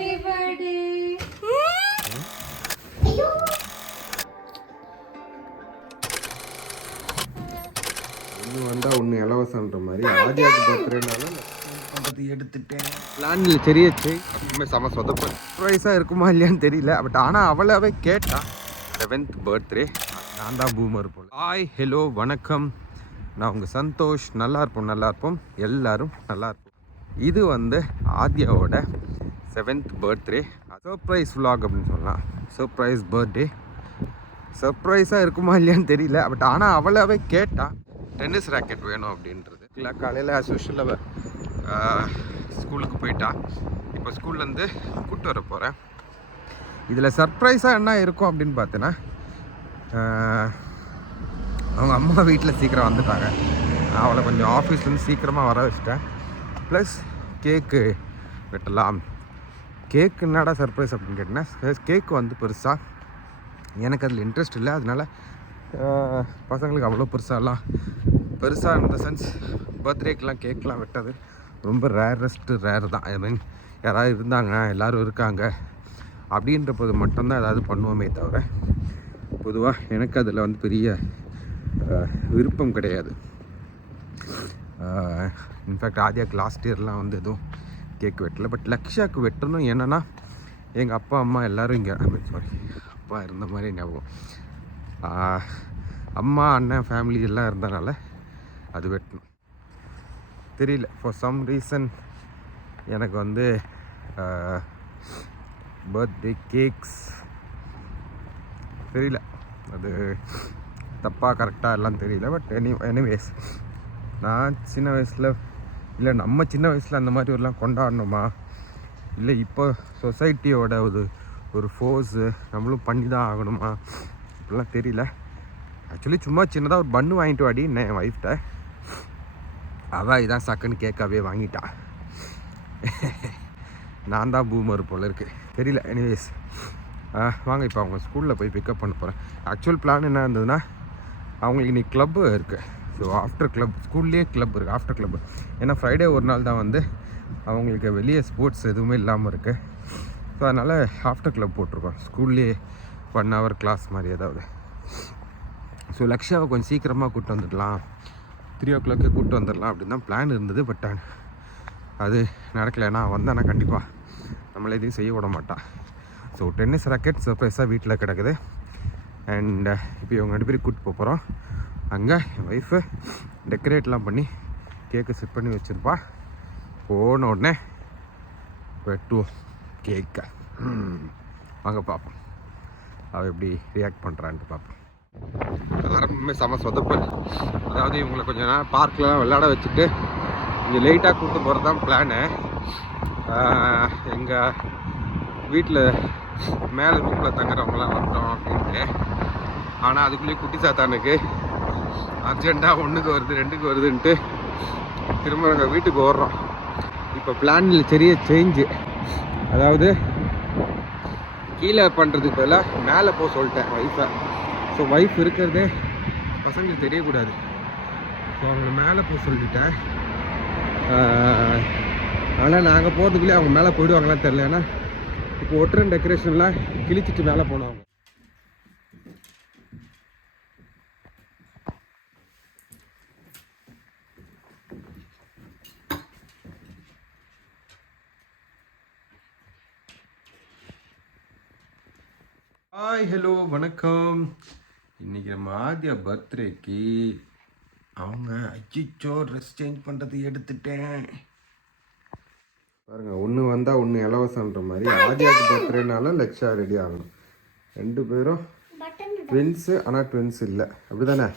Happy birthday. ஒன்று வந்தால் ஒன்று இலவசன்ற மாதிரி ஆதியாவுக்கு பர்த்டேனாலும் பண்ணுறது எடுத்துட்டேன். பிளானில் தெரியாச்சு அப்பவுமே செம சொதப்ப சர்ப்ரைஸாக இருக்குமா இல்லையான்னு தெரியல. பட் ஆனால் அவளாவே கேட்டான் 7th பர்த்டே. நான் தான் பூமர் போல். ஹாய் ஹலோ வணக்கம், நான் உங்கள் சந்தோஷ். நல்லா இருப்போம் எல்லோரும் நல்லா இருப்போம். இது வந்து ஆத்யாவோட 7th பர்த்டே சர்ப்ரைஸ் vlog அப்படின்னு சொல்லலாம். சர்ப்ரைஸ் பர்த்டே சர்ப்ரைஸாக இருக்குமா இல்லையான்னு தெரியல. பட் ஆனால் அவளாவே கேட்டான் டென்னிஸ் ராக்கெட் வேணும் அப்படின்றது. இல்லை காலையில் ஆஸ் யூஷுவல் ஸ்கூலுக்கு போயிட்டா. இப்போ ஸ்கூல்லேருந்து கூப்பிட்டு வர போகிறேன். இதில் சர்ப்ரைஸாக என்ன இருக்கும் அப்படின்னு பார்த்தேன்னா, அவங்க அம்மா வீட்டில் சீக்கிரம் வந்துட்டாங்க. அவளை கொஞ்சம் ஆஃபீஸ்லேருந்து சீக்கிரமாக வர வச்சிட்டேன். ப்ளஸ் கேக்கு வெட்டலாம். கேக்கு என்னடா சர்ப்ரைஸ் அப்படின்னு கேட்டிங்கன்னா, கேக்கு வந்து பெருசாக எனக்கு அதில் இன்ட்ரெஸ்ட் இல்லை. அதனால் பசங்களுக்கு அவ்வளோ பெருசாக இந்த சென்ஸ் பர்த்டேக்கெலாம் கேக்கெலாம் வெட்டது ரொம்ப ரேர் தான். ஐ மீன் யாராவது இருந்தாங்க, எல்லோரும் இருக்காங்க அப்படின்ற போது மட்டும்தான் ஏதாவது பண்ணுவோமே தவிர பொதுவாக எனக்கு அதில் வந்து பெரிய விருப்பம் கிடையாது. இன்ஃபேக்ட் ஆதியாவுக்கு லாஸ்ட் இயர்லாம் வந்து எதுவும் கேக் வெட்டலை. பட் லக்ஷாவுக்கு வெட்டணும். என்னென்னா எங்கள் அப்பா அம்மா எல்லோரும் இங்கே அப்பா இருந்த மாதிரி ஞாபகம். அம்மா அண்ணன் ஃபேமிலி எல்லாம் இருந்தனால அது வெட்டணும். தெரியல, ஃபார் சம் ரீசன் எனக்கு வந்து பர்த்டே கேக்ஸ் தெரியல, அது தப்பாக கரெக்டாக எல்லாம் தெரியல. பட் எனிவேஸ் நான் சின்ன வயசில் இல்லை நம்ம சின்ன வயசில் அந்த மாதிரி எல்லாம் கொண்டாடணுமா, இல்லை இப்போ சொசைட்டியோட ஒரு ஃபோர்ஸு நம்மளும் பண்ணி தான் ஆகணுமா இப்படிலாம் தெரியல. ஆக்சுவலி சும்மா சின்னதாக ஒரு பன்னு வாங்கிட்டு வாடி என் ஒய்ஃப்கிட்ட. அவள் இதான் சக்குன்னு கேக்காவே வாங்கிட்டா. நான் தான் பூமர் போல் இருக்குது, தெரியல. எனிவேஸ் வாங்க இப்போ அவங்க ஸ்கூலில் போய் பிக்கப் பண்ண போகிறேன். ஆக்சுவல் பிளான் என்ன இருந்ததுன்னா, அவங்களுக்கு இன்றைக்கி கிளப்பு இருக்குது. ஸோ ஆஃப்டர் கிளப், ஸ்கூல்லேயே கிளப் இருக்குது ஆஃப்டர் கிளப்பு. ஏன்னா ஃப்ரைடே ஒரு நாள் தான் வந்து அவங்களுக்கு வெளியே ஸ்போர்ட்ஸ் எதுவுமே இல்லாமல் இருக்குது. ஸோ அதனால் ஆஃப்டர் கிளப் போட்டிருக்கோம். ஸ்கூல்லேயே 1 hour கிளாஸ் மாதிரி ஏதாவது. ஸோ லக்ஷாவை கொஞ்சம் சீக்கிரமாக கூப்பிட்டு வந்துடலாம், 3 o'clock கூப்பிட்டு வந்துடலாம் அப்படின்னு தான் பிளான் இருந்தது. பட் அது நடக்கலை. ஏன்னா வந்தானா கண்டிப்பாக நம்மளை எதையும் செய்ய விட மாட்டான். ஸோ டென்னிஸ் ராக்கெட் சர்ப்ரைஸாக வீட்டில் கிடக்குது. அண்ட் இப்போ இவங்க 2 பேரும் கூப்பிட்டு போகிறோம். அங்கே என் ஒய்ஃபு டெக்கரேட்லாம் பண்ணி கேக்கு செட் பண்ணி வச்சுருப்பா. போன உடனே வெட்டுவோம் கேக்கை. வாங்க பார்ப்போம் அவள் எப்படி ரியாக்ட் பண்ணுறான்ட்டு பார்ப்போம். எல்லாருமே செம சொதப்பல். அதாவது இவங்களை கொஞ்சம் நேரம் பார்க்கில் விளையாட வச்சுட்டு இங்கே லைட்டாக கூப்பிட்டு போகிறது தான் பிளானு. எங்கள் வீட்டில் மேலே ரூமில் தங்குறவங்களாம் வரட்டும் அப்படின்ட்டு. ஆனால் அதுக்குள்ளேயே குட்டி சாத்தானுக்கு அர்ஜெண்ட்டாக 1க்கு வருது 2க்கு வருதுன்ட்டு திரும்ப நாங்கள் வீட்டுக்கு ஓடுறோம். இப்போ பிளானில் பெரிய சேஞ்சு. அதாவது கீழே பண்ணுறதுக்கு பதிலாக மேலே போக சொல்லிட்டேன் ஒய்ஃபை. ஸோ ஒய்ஃப் இருக்கிறதே பசங்களுக்கு தெரியக்கூடாது. ஸோ அவங்கள மேலே போக சொல்லிட்டேன். ஆனால் நாங்கள் போகிறதுக்குள்ளே அவங்க மேலே போயிடுவாங்களான்னு தெரில. ஏன்னா இப்போ ஒட்டுறன் டெக்கரேஷன்லாம் கிழிச்சிட்டு மேலே போனோம். ஹாய் ஹலோ வணக்கம். இன்றைக்கி நம்ம ஆத்யா பர்த்டேக்கு அவங்க அச்சிச்சோ ட்ரெஸ் சேஞ்ச் பண்ணுறது எடுத்துட்டேன். பாருங்கள், ஒன்று வந்தால் ஒன்று இலவசன்ற மாதிரி ஆத்யாவுக்கு பர்த்டேனாலும் லக்ஷா ரெடி ஆகணும். 2 பேரும் ட்வின்ஸு. ஆனால் ட்வின்ஸ் இல்லை, அப்படி தானே?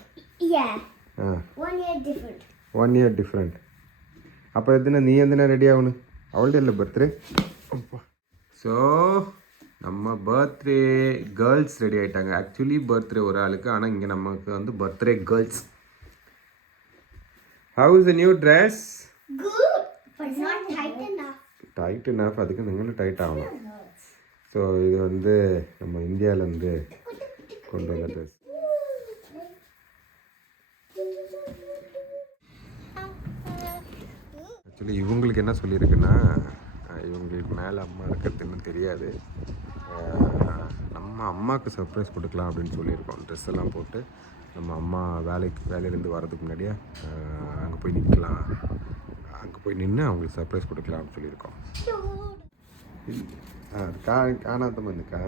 1 year டிஃப்ரெண்ட். அப்போ எதுனா நீ எதுனா ரெடி ஆகணும். அவள்கிட்ட இல்லை பர்த்டே. ஸோ நம்ம பர்த்டே கேர்ள்ஸ் ரெடி ஆகிட்டாங்க. ஆக்சுவலி பர்த்டே ஒரு ஆளுக்கு, ஆனால் இங்கே நமக்கு வந்து birthday girls. How is the new dress? Tight enough. அதுக்கு நீங்களும் டைட் ஆகணும். ஸோ இது வந்து நம்ம இந்தியாவிலேருந்து கொண்டு வந்த ட்ரெஸ். ஆக்சுவலி இவங்களுக்கு என்ன சொல்லியிருக்குன்னா, இவங்களுக்கு மேலே அம்மா இருக்கிறதுன்னு தெரியாது. நம்ம அம்மாவுக்கு சர்ப்ரைஸ் கொடுக்கலாம் அப்படின்னு சொல்லியிருக்கோம். ட்ரெஸ் எல்லாம் போட்டு நம்ம அம்மா வேலையிலேருந்து வரதுக்கு முன்னாடியே அங்கே போய் நிற்கலாம், அங்கே போய் நின்று அவங்களுக்கு சர்ப்ரைஸ் கொடுக்கலாம் அப்படின்னு சொல்லியிருக்கோம். காணாத வந்துக்கா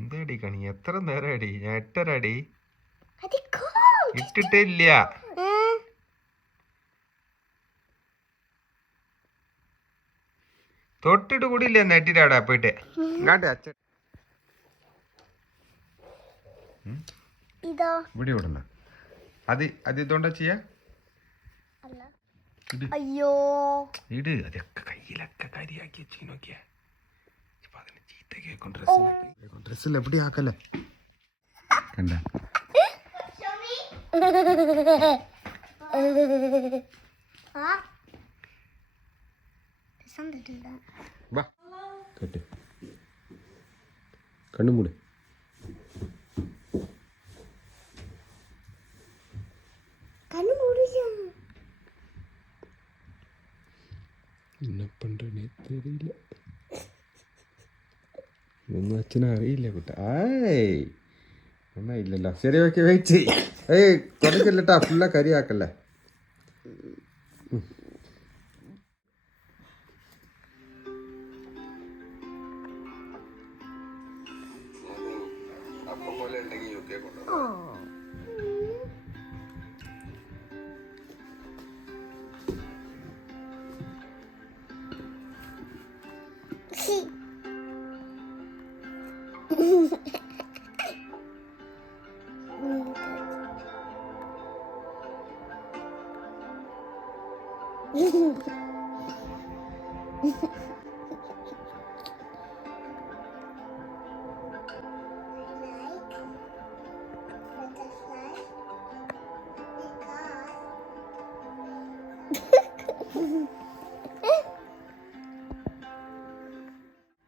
இந்த அடி கணி എത്ര നേരം അടി ഞാൻ 8:30 അടി ഇട്ടിട്ടേ ഇല്ല. തൊട്ടിട്ട് കൂടി ഇല്ല നെറ്റിട്ടാടാ പോയിട്ട് ഇങ്ങാട്ടെ അച്ഛൻ ഇവിടെ വിടണ്ട. അത് ഇതുകൊണ്ടാ ചെയ്യാ? അയ്യോ ഇട്. അതൊക്കെ കയ്യിലൊക്കെ കരിയാക്കി വെച്ച് നോക്കിയാ അതിന് ചീത്ത കേൾക്കും. ഡ്രസ്സിൽ എവിടെ ആക്കല്ലേ കണ്ട. വാ കെട്ട് കണ്ണു മൂട്. என்ன பண்றேனே தெரியல. ഒന്നും അച്ഛനെ അറിയില്ല കുട്ടാ. ഒന്നും ഇല്ലല്ലോ. ശരി ഓക്കെ വെയിറ്റ് ചെയ്യ്. തുടക്കല്ലട്ടാ, ഫുള്ള കരി ആക്കല്ലേ.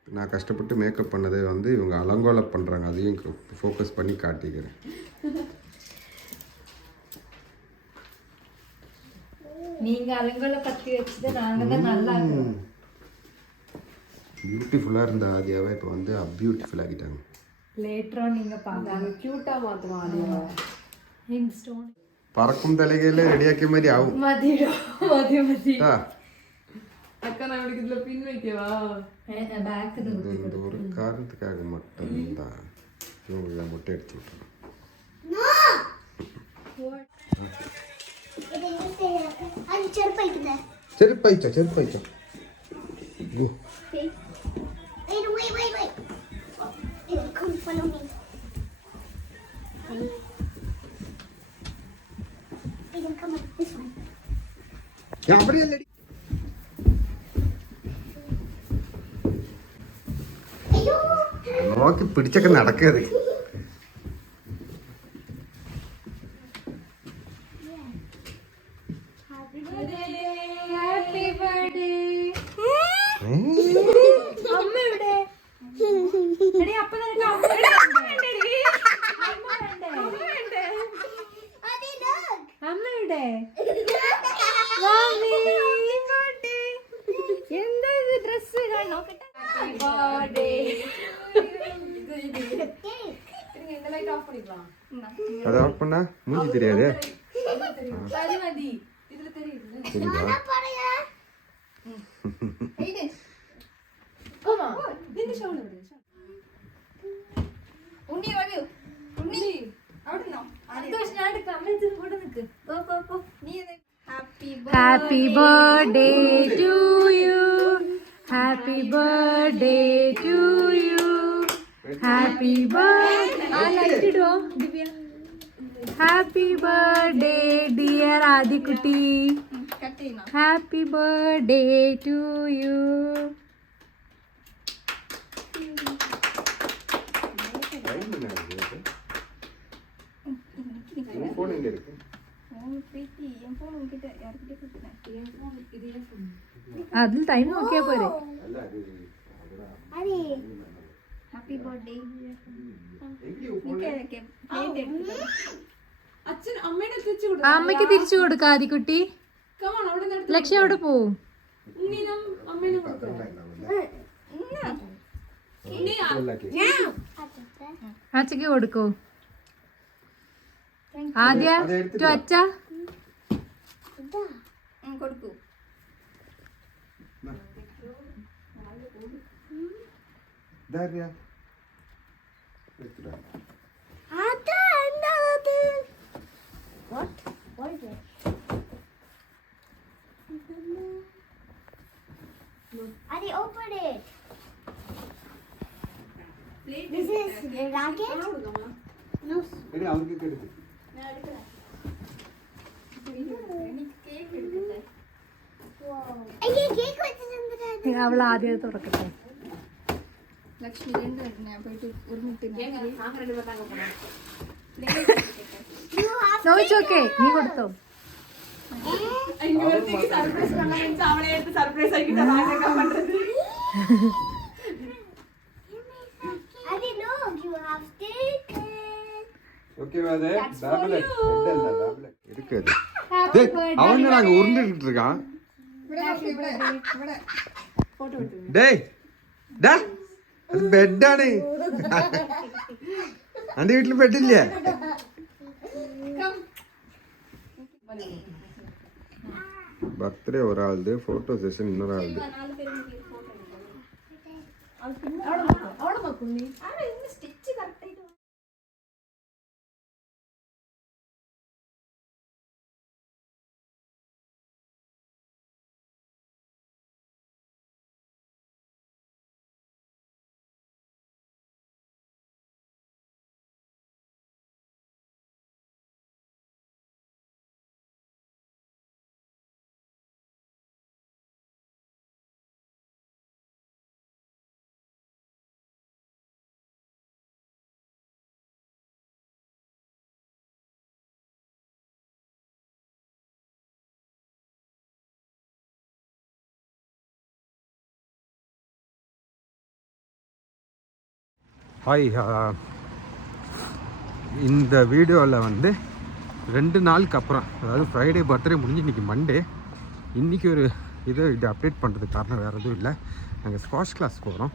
நான் கஷ்டப்பட்டு மேக்கப் பண்ணதை வந்து இவங்க அலங்கோலம் பண்ணுறாங்க. அதையும் ஃபோக்கஸ் பண்ணி காட்டிக்கிறேன். நீங்கள் அலங்கோலம் பற்றி வச்சுட்டு நாங்கள் தான் நல்லா பியூட்டிஃபுல்லாக இருந்த ஆதியாவை இப்போ வந்து அப்யூட்டிஃபுல் ஆகிட்டாங்க. லேட்டரோ நீங்கள் பார்த்தாங்க க்யூட்டாக மாற்றுவோம் ஆதியாவை. இந்த ஸ்டோன் பறக்கும் தலைகையில் ரெடியாக்கிய மாதிரி ஆகும். மதி அக்கா நான் எனக்கு இதுல பின் வைக்கவா? பேக் இந்த ஒரு காரணத்துக்காக மட்டும்தான் இவங்களை முட்டை எடுத்து விட்டுறோம். ചെരുപ്പയച്ചോ அப்படியே നോക്കി പിടിച്ചൊക്കെ നടക്കരുത്. എന്താ ഡ്രസ് அதை ஆஃப் பண்ணா மூஞ்சி தெரியாது. Happy birthday to you. Happy birthday to you. Happy birthday. Happy birthday dear Adikutti. Happy birthday to you. അതിൽ ടൈം നോക്കിയാ പോരെ. Happy birthday. അച്ഛൻ അമ്മയുടെ തിരിച്ചു കൊടുക്കും. അമ്മയ്ക്ക് തിരിച്ചു കൊടുക്ക ആദിക്കുട്ടി. ലക്ഷ്യം എവിടെ പോവും? അമ്മേനെ കൊടുക്കും. അച്ഛക്ക് കൊടുക്കോ? ആദ്യ ടു അച്ഛ കൊടുക്കൂ. Open it. This is the racket. No. അവൾ ആദ്യം തുറക്കട്ടെ. ലക്ഷ്മി ഞാൻ പോയിട്ട് ഒരു മിനിറ്റ് നോയിച്ചോക്കെ നീ കൊടുത്തോ. സർപ്രൈസ് ആയിട്ട് പண்றது. அவன் நாங்க உருண்டுட்டு இருக்கான். டேய் டா அது பெட்டானே. அந்த வீட்டுல பெட் இல்லையா? பர்த்டே ஒரு ஆளுது, போட்டோ செஷன் இன்னொரு ஆளுது. ஹாய், இந்த வீடியோவில் வந்து 2 நாளுக்கு அப்புறம், அதாவது ஃப்ரைடே பர்த்டே முடிஞ்சு இன்றைக்கி மண்டே, இன்றைக்கி ஒரு இது அப்டேட் பண்ணுறதுக்கு காரணம் வேறு எதுவும் இல்லை. நாங்கள் ஸ்குவாஷ் கிளாஸ் போகிறோம்.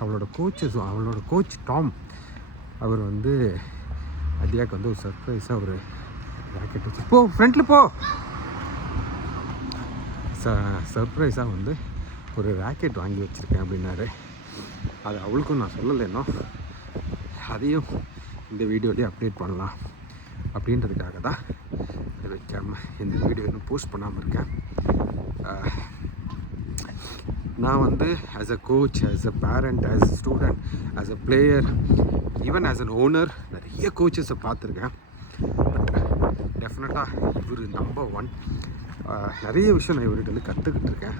அவளோட கோச் டாம் அவர் வந்து அதியாவுக்கு வந்து ஒரு சர்ப்ரைஸாக ஒரு ராக்கெட் வச்சு போ ஃப்ரண்ட்டில் போ சர்ப்ரைஸாக வந்து ஒரு ராக்கெட் வாங்கி வச்சுருக்கேன் அப்படின்னாரு. அது அவளுக்கும் நான் சொல்லலை இன்னும். அதையும் இந்த வீடியோலேயே அப்டேட் பண்ணலாம் அப்படின்றதுக்காக தான் இதை வைக்காமல் இந்த வீடியோ இன்னும் போஸ்ட் பண்ணாமல் இருக்கேன். நான் வந்து as a coach, as a parent, as a student, as a player, even as an owner நிறைய கோச்சஸை பார்த்துருக்கேன். பட் டெஃபினட்டாக இவர் நம்பர் 1. நிறைய விஷயம் நான் இவர்கிட்ட வந்து கற்றுக்கிட்டு இருக்கேன்.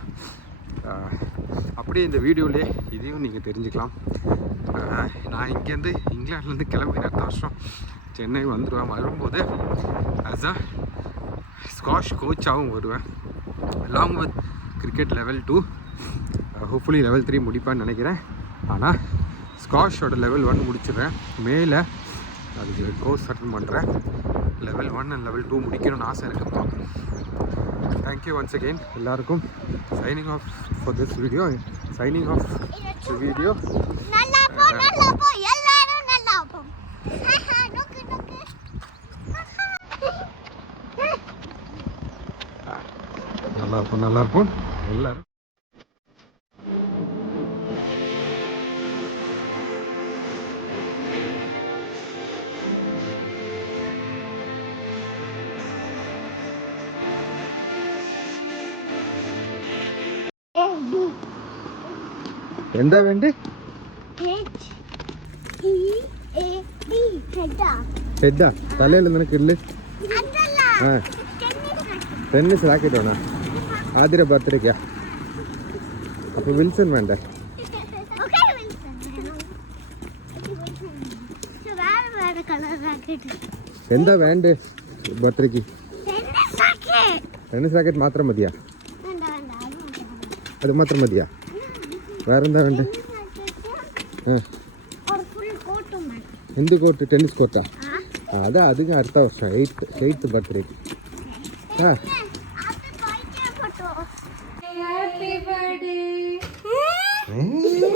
அப்படியே இந்த வீடியோவிலே இதையும் நீங்கள் தெரிஞ்சுக்கலாம். நான் இங்கேருந்து இங்கிலாந்துலேருந்து கிளம்பி அடுத்த வருஷம் சென்னை வந்துடுவேன். வரும்போது ஆஸ் அ ஸ்குவாஷ் கோச்சாகவும் வருவேன், along with cricket level 2. Hopefully level 3 முடிப்பான்னு நினைக்கிறேன். ஆனால் ஸ்குவாஷோட லெவல் 1 முடிச்சிடுறேன். மேலே அதுக்கு கோர்ஸ் அட்டன் பண்ணுறேன். லெவல் 1 அண்ட் லெவல் 2 முடிக்கணும்னு ஆசை எனக்கு. பார்க்கணும். தேங்க்யூ ஒன்ஸ் அகெயின் எல்லாருக்கும். Signing off for this video. Signing off the video. நல்லா இருக்கும் எல்லாரும். എന്താ വേണ്ടേ? ഹെഡാ തലയല്ല നിനക്കില്ല. ആ ടെന്നീസ് റാക്കറ്റ് വേണോ? ആതിര ബർത്ത്ഡേക്കാ? അപ്പൊ വിൽസൺ വേണ്ടേ? എന്താ വേണ്ടേ? ബർത്ത്ഡേക്ക് ടെന്നീസ് റാക്കറ്റ് മാത്രം മതിയാ? അത് മാത്രം മതിയാ? വേറെന്താ വേണ്ടേ? എന്ത് കോർട്ട്? ടെന്നീസ് കോർട്ടാ? അതാ അത് ഞാൻ അടുത്ത വർഷം 8th ബർത്ത്ഡേക്ക്. Happy birthday.